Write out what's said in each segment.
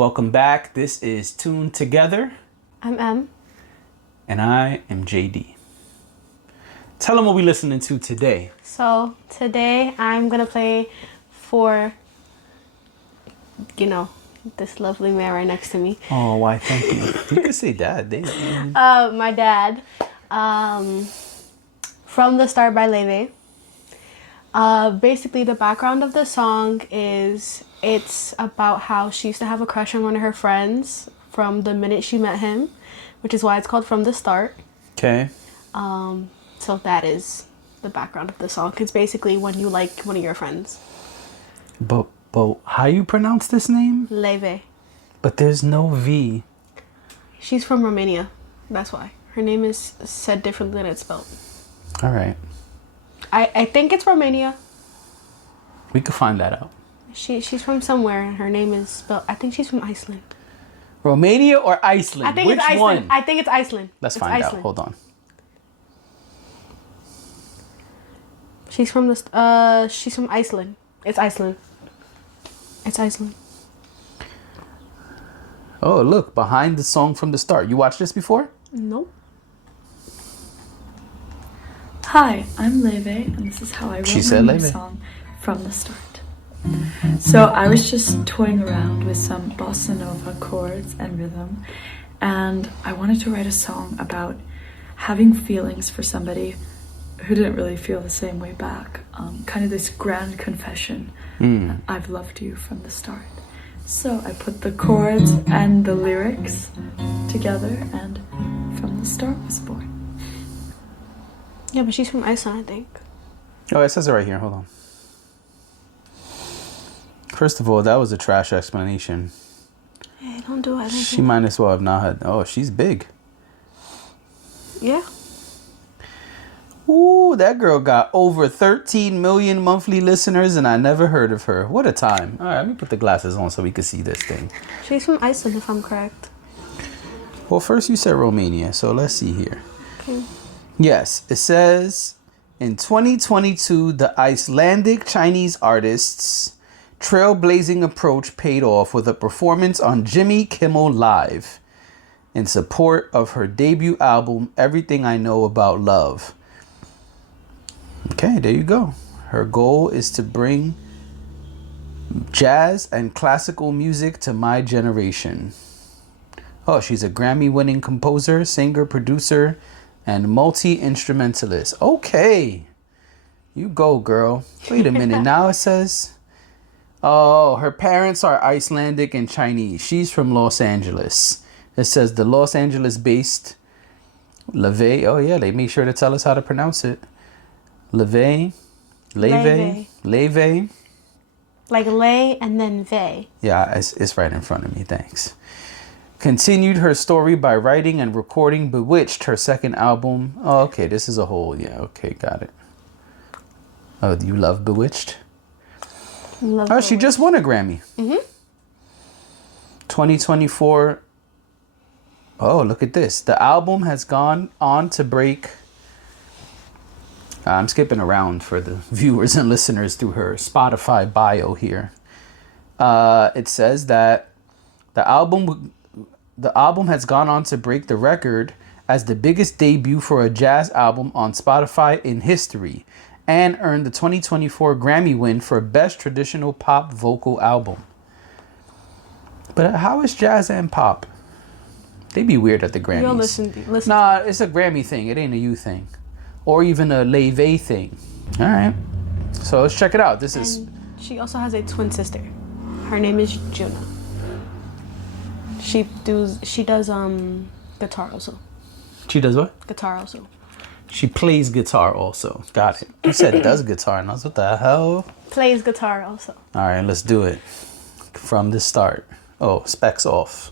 Welcome back. This is TuneTogether. I'm M. And I am JD. Tell them what we're listening to today. So today I'm going to play for, this lovely man right next to me. Oh, why, thank you. You can say dad. My dad. From the Start by Laufay. Basically, the background of the song is it's about how she used to have a crush on one of her friends from the minute she met him, which is why it's called From the Start. Okay. So that is the background of the song. It's basically when you like one of your friends. But how you pronounce this name? Laufay. But there's no V. She's from Romania. That's why. Her name is said differently than it's spelled. All right. I think it's Romania. We could find that out. She's from somewhere and her name is spelled... I think she's from Iceland. Romania or Iceland? I think Which it's Iceland. one? I think it's Iceland. Let's it's find Iceland. out. Hold on. She's from she's from Iceland. It's Iceland. It's Iceland. Oh, look, behind the song From the Start. You watched this before? Nope. Hi, I'm Laufay, and this is how I wrote my new song, From the Start. So I was just toying around with some bossa nova chords and rhythm, and I wanted to write a song about having feelings for somebody who didn't really feel the same way back. Kind of this grand confession, I've loved you from the start. So I put the chords and the lyrics together, and From the Start was born. Yeah, but she's from Iceland, I think. Oh, it says it right here. Hold on. First of all, that was a trash explanation. Hey, don't do it. She might as well have not had... Oh, she's big. Yeah. Ooh, that girl got over 13 million monthly listeners and I never heard of her. What a time. All right, let me put the glasses on so we can see this thing. She's from Iceland, if I'm correct. Well, first you said Romania, so let's see here. Okay. Yes, it says in 2022, the Icelandic Chinese artist's trailblazing approach paid off with a performance on Jimmy Kimmel Live in support of her debut album, Everything I Know About Love. Okay, there you go. Her goal is to bring jazz and classical music to my generation. Oh, she's a Grammy-winning composer, singer, producer, and multi-instrumentalist. Okay. You go, girl. Wait a minute. Now it says... Oh, her parents are Icelandic and Chinese. She's from Los Angeles. It says the Los Angeles-based Laufay. Oh, yeah. They make sure to tell us how to pronounce it. Laufay. Like lay and then vey. Yeah, it's right in front of me. Thanks. Continued her story by writing and recording Bewitched, her second album. Oh, okay. This is a whole... Yeah, okay. Got it. Oh, you love Bewitched? She just won a Grammy. 2024. Oh, look at this. The album has gone on to break... I'm skipping around for the viewers and listeners through her Spotify bio here. It says that the album has gone on to break the record as the biggest debut for a jazz album on Spotify in history and earned the 2024 Grammy win for Best Traditional Pop Vocal Album. But how is jazz and pop? They be weird at the Grammys. You'll listen. Nah, it's a Grammy thing. It ain't a you thing. Or even a Laufay thing. All right. So let's check it out. She also has a twin sister. Her name is Juna. She does guitar also. She does what? Guitar also. She plays guitar also. Got it. You said does guitar, and I was, what the hell? Plays guitar also. All right, let's do it. From the start. Oh, specs off.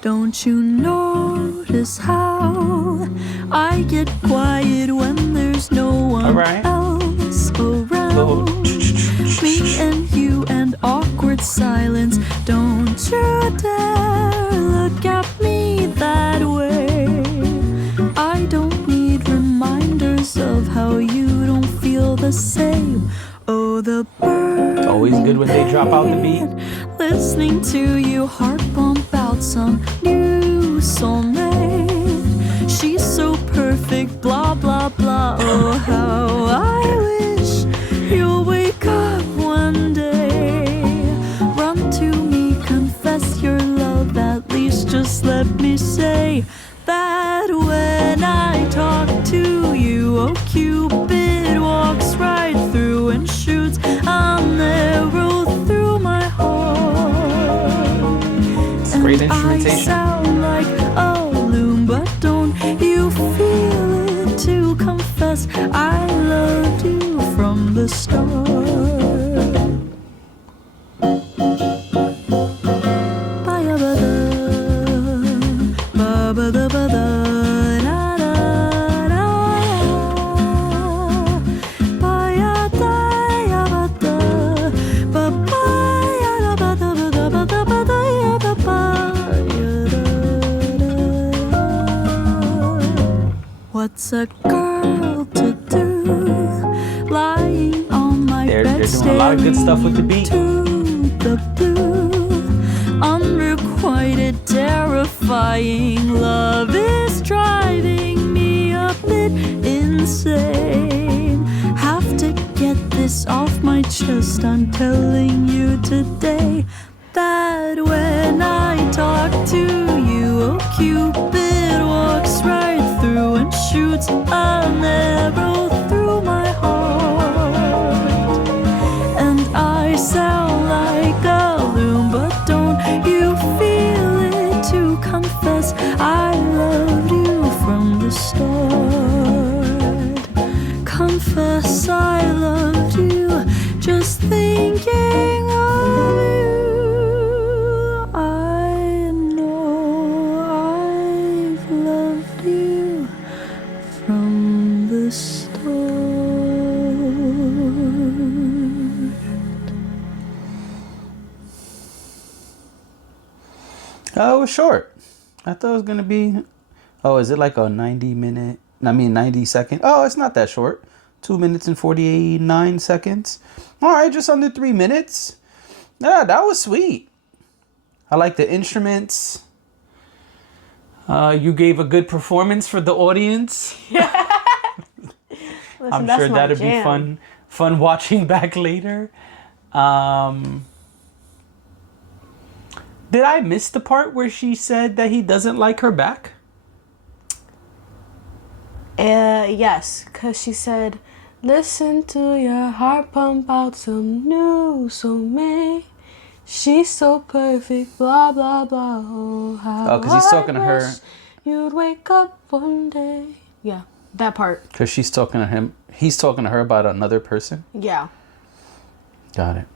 Don't you notice how I get quiet when there's no one else around? Me and you and awkward silence. Don't you dare look at me that way. I don't need reminders of the same. Oh, the bird. Always good when they drop out the beat. Listening to you heart bump out some new soulmate. She's so perfect, blah, blah, blah. Oh, how I wish you'll wake up one day. Run to me, confess your love. At least just let me say that when I talk to you, oh, Cupid walks right through and shoots an arrow through my heart. Great And instrumentation. I sound like a loon, but don't you feel it to confess I loved you from the start. What's a girl to do lying on my bed? They're doing a lot of good stuff with the beat. To the blue, unrequited, terrifying love is driving me a bit insane. Have to get this off my chest. I'm telling you today that when I talk to you, oh, Cupid walks right through and shoots an arrow through my heart. And I sound like a loon, but don't you feel it to confess I loved you from the start. Confess I loved you, just thinking of you. I know I've loved you from the start. Oh, it was short. I thought it was gonna be. Oh, is it like a 90 second? Oh, it's not that short. 2 minutes and 49 seconds. All right, just under 3 minutes. Yeah, that was sweet. I like the instruments. You gave a good performance for the audience. Listen, I'm that's sure my that'd jam. be fun watching back later. Did I miss the part where she said that he doesn't like her back? Yes, because she said, listen to your heart pump out some new soulmate. She's so perfect, blah, blah, blah. Oh, how Oh, 'cause he's talking to her. wish you'd wake up one day. Yeah, that part. Because she's talking to him. He's talking to her about another person. Yeah. Got it.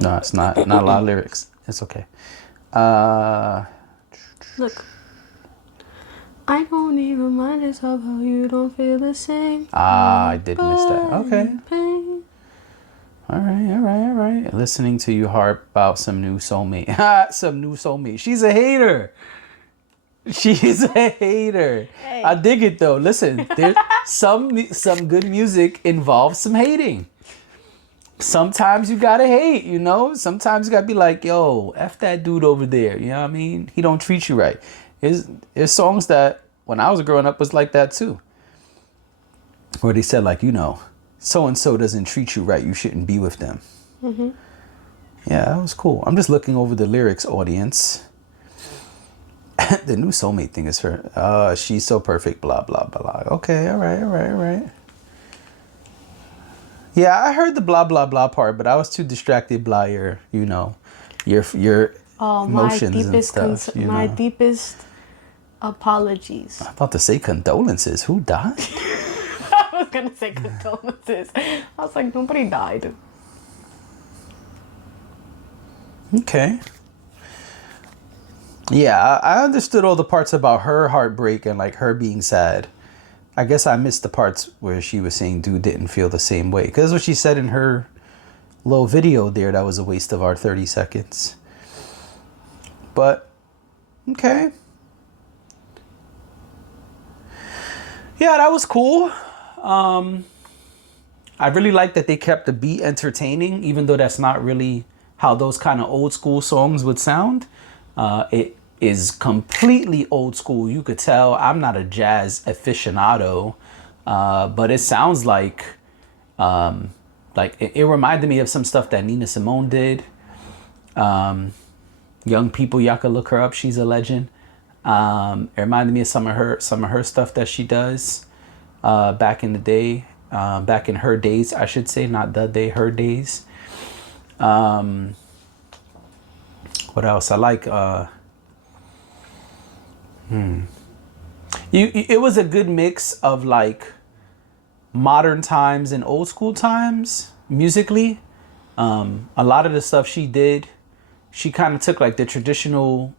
No, it's not a lot of lyrics. It's okay. Look. I don't even mind yourself how you don't feel the same. I did miss that. Okay. Pain. All right. Listening to you harp about some new soulmate. Some new soulmate. She's a hater. She's a hater. Hey. I dig it though. Listen, there's some good music involves some hating. Sometimes you gotta hate, you know? Sometimes you gotta be like, yo, F that dude over there. You know what I mean? He don't treat you right. There's songs that when I was growing up was like that too. Where they said like, you know, so-and-so doesn't treat you right. You shouldn't be with them. Mm-hmm. Yeah, that was cool. I'm just looking over the lyrics, audience. The new soulmate thing is her. She's so perfect, blah, blah, blah. Okay, all right. Yeah, I heard the blah, blah, blah part, but I was too distracted by your emotions and stuff. My deepest apologies. I'm about to say condolences. Who died? I was gonna say condolences. I was like, nobody died. Okay. Yeah, I understood all the parts about her heartbreak and like her being sad. I guess I missed the parts where she was saying dude didn't feel the same way. Because that's what she said in her little video there. That was a waste of our 30 seconds. But, okay. Yeah, that was cool. I really like that they kept the beat entertaining, even though that's not really how those kind of old school songs would sound. It is completely old school. You could tell I'm not a jazz aficionado, but it sounds like it reminded me of some stuff that Nina Simone did. Young people, y'all could look her up. She's a legend. It reminded me of some of her stuff that she does back in the day, back in her days, I should say, not the day, her days. What else? I like. It was a good mix of like modern times and old school times musically. A lot of the stuff she did, she kind of took like the traditional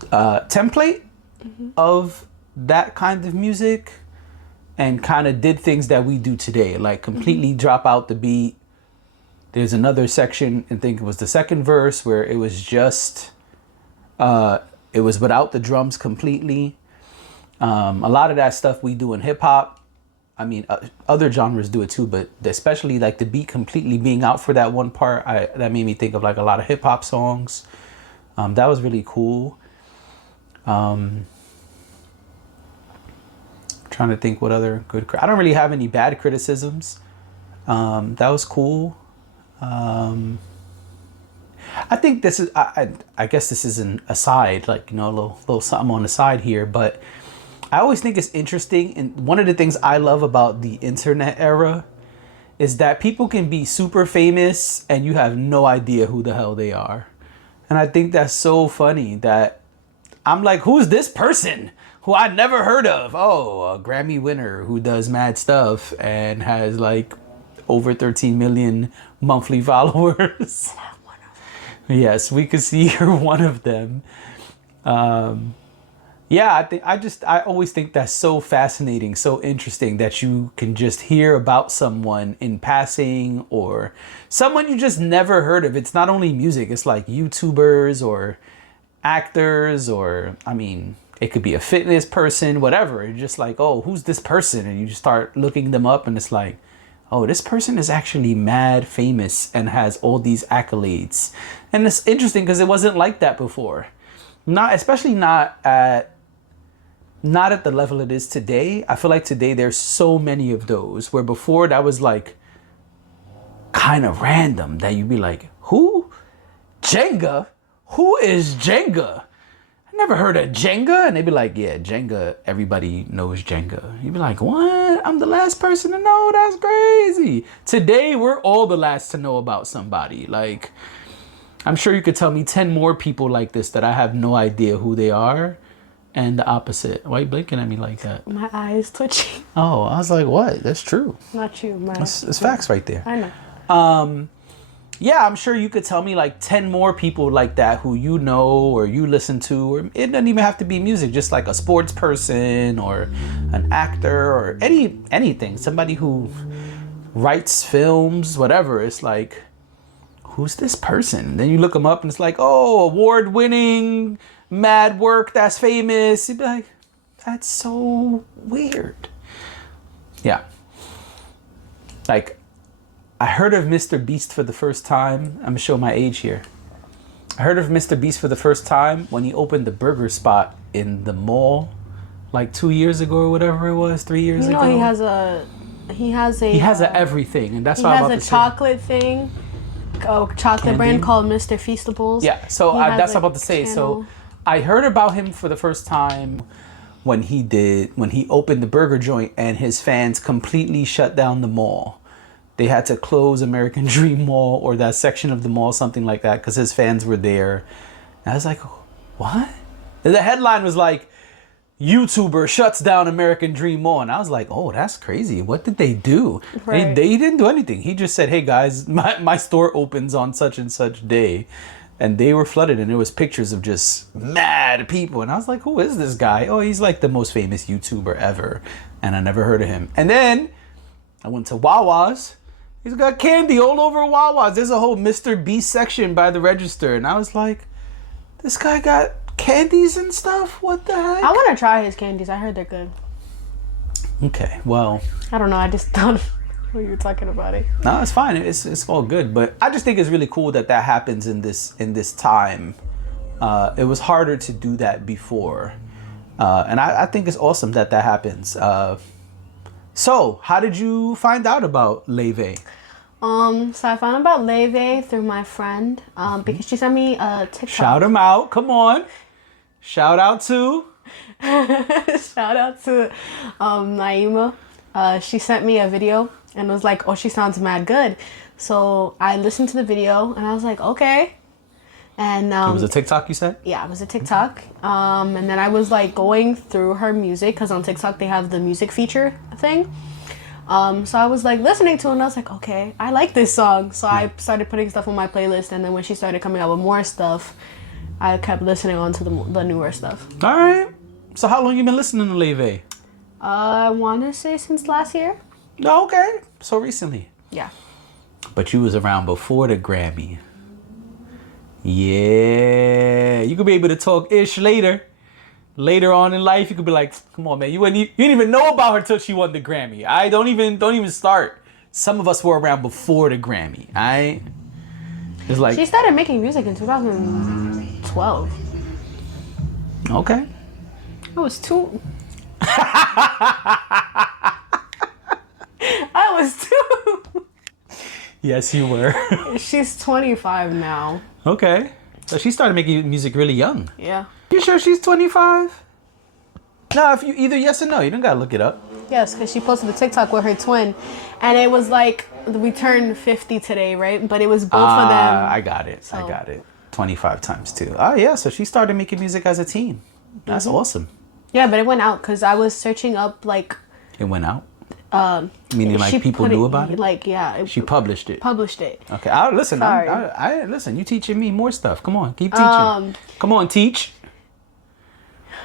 template of that kind of music and kind of did things that we do today, like completely drop out the beat. There's another section, I think it was the second verse, where it was just it was without the drums completely. A lot of that stuff we do in hip hop. I mean, other genres do it too, but especially like the beat completely being out for that one part, that made me think of like a lot of hip hop songs. That was really cool. Trying to think what other good. I don't really have any bad criticisms. That was cool. I think this is. I guess this is an aside, like, you know, a little something on the side here, but I always think it's interesting, and one of the things I love about the internet era is that people can be super famous and you have no idea who the hell they are. And I think that's so funny that I'm like, who's this person who I never heard of? Oh, a Grammy winner who does mad stuff and has like over 13 million monthly followers. Yes, we could see you're one of them. Yeah, I always think that's so fascinating, so interesting that you can just hear about someone in passing or someone you just never heard of. It's not only music, it's like YouTubers or actors, or, I mean, it could be a fitness person, whatever. You're just like, oh, who's this person? And you just start looking them up and it's like, oh, this person is actually mad famous and has all these accolades. And it's interesting because it wasn't like that before. Especially not at the level it is today. I feel like today there's so many of those, where before that was like kind of random, that you'd be like, who? Jenga? Who is Jenga? I never heard of Jenga. And they'd be like, yeah, Jenga, everybody knows Jenga. You'd be like, what? I'm the last person to know? That's crazy. Today we're all the last to know about somebody. Like, I'm sure you could tell me 10 more people like this that I have no idea who they are. And the opposite. Why are you blinking at me like that? My eye is twitching. Oh, I was like, what? That's true. Not you. It's facts right there. I know. Yeah, I'm sure you could tell me like 10 more people like that who you know or you listen to. Or it doesn't even have to be music. Just like a sports person or an actor or anything. Somebody who writes films, whatever. It's like, who's this person? Then you look them up and it's like, oh, award-winning, mad work, that's famous. You'd be like, that's so weird. Yeah. Like, I heard of Mr. Beast for the first time. I'm gonna show my age here. I heard of Mr. Beast for the first time when he opened the burger spot in the mall like 2 years ago or whatever it was, 3 years ago. He has a everything, and that's what I'm about to say. He has a chocolate thing. A chocolate brand called Mr. Feastables. Yeah, so that's what I'm about to say. So I heard about him for the first time when he opened the burger joint and his fans completely shut down the mall. They had to close American Dream Mall or that section of the mall, something like that, because his fans were there. And I was like, what? And the headline was like, YouTuber shuts down American Dream Mall. And I was like, oh, that's crazy. What did they do? Right. They didn't do anything. He just said, hey, guys, my store opens on such and such day. And they were flooded. And there was pictures of just mad people. And I was like, who is this guy? Oh, he's like the most famous YouTuber ever. And I never heard of him. And then I went to Wawa's. He's got candy all over Wawa's. There's a whole Mr. Beast section by the register. And I was like, this guy got candies and stuff? What the heck? I want to try his candies. I heard they're good. Okay, well. I don't know. I just thought when you were talking about it. No, it's fine. It's all good. But I just think it's really cool that happens in this time. It was harder to do that before. And I think it's awesome that happens. So how did you find out about Laufay? So I found out about Laufay through my friend, because she sent me a TikTok. Shout him out. Come on. Shout out to Naima. She sent me a video and was like, oh, she sounds mad good. So I listened to the video and I was like, okay. And it was a TikTok, you said? Yeah, it was a TikTok. And then I was like going through her music, because on TikTok they have the music feature thing. So I was like listening to it and I was like, okay, I like this song. So I started putting stuff on my playlist, and then when she started coming out with more stuff, I kept listening on to the newer stuff. All right. So how long you been listening to Laufay? I want to say since last year. Oh, okay. So recently. Yeah. But you was around before the Grammy. Yeah. You could be able to talk ish later. Later on in life, you could be like, come on, man. You didn't even know about her till she won the Grammy. Don't even start. Some of us were around before the Grammy. It's like she started making music in 2012. Okay. I was two. I was two. Yes, you were. She's 25 now. Okay. So she started making music really young. Yeah. You sure she's 25? No, if you either yes or no, you don't gotta look it up. Yes, because she posted a TikTok with her twin, and it was like, we turned 50 today, right? But it was both of them. I got it. So. I got it. 25 times 2. Oh, yeah. So she started making music as a teen. That's awesome. Yeah, but it went out because I was searching up, like... It went out? Meaning like people knew about it? Like, yeah. She published it? Published it. Okay. Listen, listen, you teaching me more stuff. Come on. Keep teaching. Come on, teach.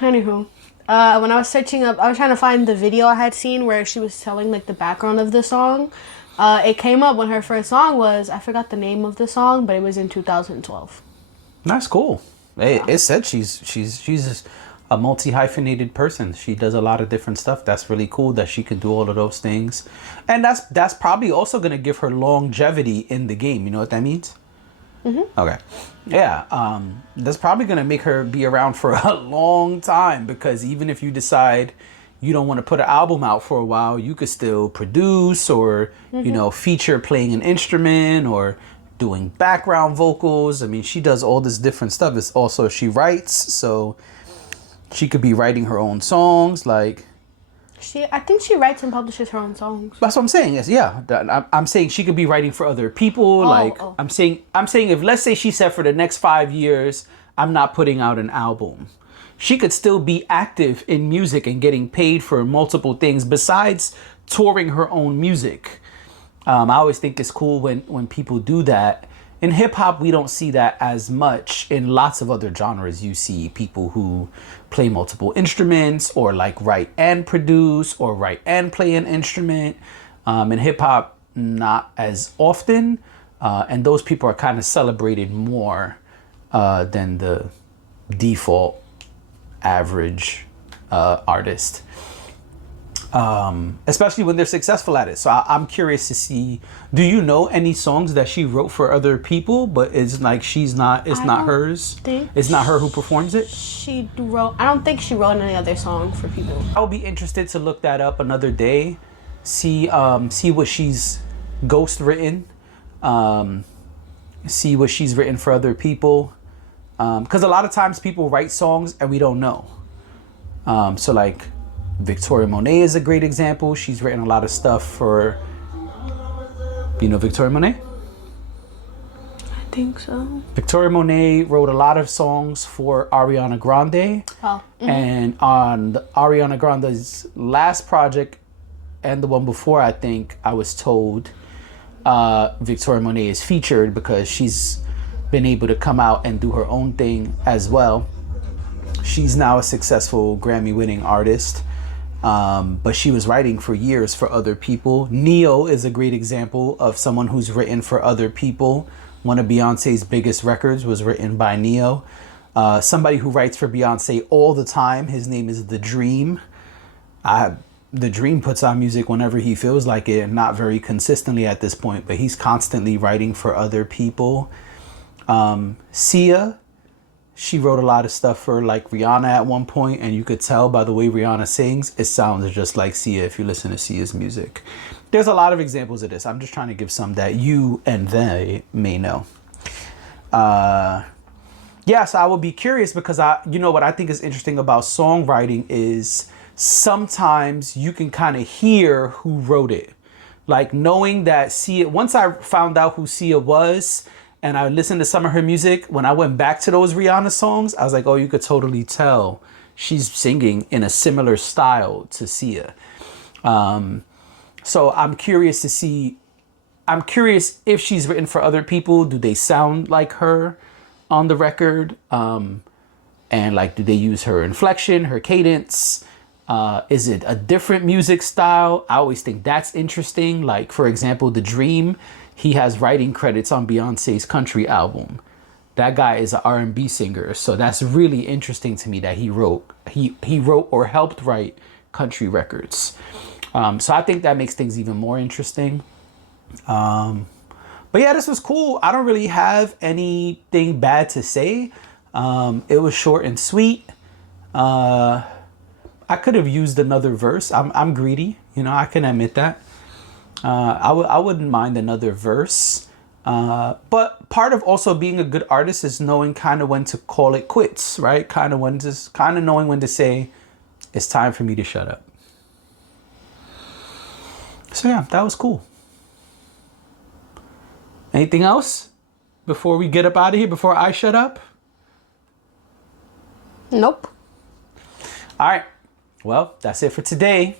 Anywho. When I was searching up, I was trying to find the video I had seen where she was telling like the background of the song. It came up when her first song was, I forgot the name of the song, but it was in 2012. That's cool. It said she's a multi-hyphenated person. She does a lot of different stuff. That's really cool that she can do all of those things. And that's probably also going to give her longevity in the game. You know what that means? Mm-hmm. Okay. Yeah. That's probably going to make her be around for a long time, because even if you decide you don't want to put an album out for a while, you could still produce or, feature playing an instrument or doing background vocals. I mean, she does all this different stuff. It's also, she writes, so she could be writing her own songs. Like, I think she writes and publishes her own songs. That's what I'm saying. Yes, yeah. I'm saying she could be writing for other people. I'm saying if, let's say she said for the next 5 years, I'm not putting out an album. She could still be active in music and getting paid for multiple things besides touring her own music. I always think it's cool when people do that. In hip hop, we don't see that as much. In lots of other genres, you see people who play multiple instruments or like write and produce or write and play an instrument. In hip hop, not as often. And those people are kind of celebrated more than the default average artist. Especially when they're successful at it. So I'm curious to see, do you know any songs that she wrote for other people, but it's like it's not hers? It's not her who performs it? I don't think she wrote any other song for people. I'll be interested to look that up another day. See what she's ghost written. See what she's written for other people. Because a lot of times people write songs and we don't know. So like, Victoria Monet is a great example. She's written a lot of stuff for, Victoria Monet? I think so. Victoria Monet wrote a lot of songs for Ariana Grande. Oh. Mm-hmm. And on Ariana Grande's last project and the one before, I think, I was told Victoria Monet is featured because she's been able to come out and do her own thing as well. She's now a successful Grammy-winning artist. But she was writing for years for other people. Neo is a great example of someone who's written for other people. One of Beyonce's biggest records was written by Neo. Somebody who writes for Beyonce all the time, his name is The Dream. The Dream puts out music whenever he feels like it, and not very consistently at this point, but he's constantly writing for other people. Sia, she wrote a lot of stuff for like Rihanna at one point, and you could tell by the way Rihanna sings, it sounds just like Sia if you listen to Sia's music. There's a lot of examples of this. I'm just trying to give some that you and they may know. So I would be curious because what I think is interesting about songwriting is sometimes you can kind of hear who wrote it. Like knowing that Sia, once I found out who Sia was and I listened to some of her music, when I went back to those Rihanna songs, I was like, oh, you could totally tell she's singing in a similar style to Sia. So I'm curious if she's written for other people. Do they sound like her on the record? And like, do they use her inflection, her cadence? Is it a different music style? I always think that's interesting. Like, for example, The Dream, he has writing credits on Beyonce's country album. That guy is an R&B singer. So that's really interesting to me that he wrote or helped write country records. So I think that makes things even more interesting. But yeah, this was cool. I don't really have anything bad to say. It was short and sweet. I could have used another verse. I'm greedy, I can admit that. I wouldn't mind another verse. But part of also being a good artist is knowing kind of when to call it quits, right? Kind of knowing when to say it's time for me to shut up. So yeah, that was cool. Anything else before we get up out of here, before I shut up? Nope. All right. Well, that's it for today.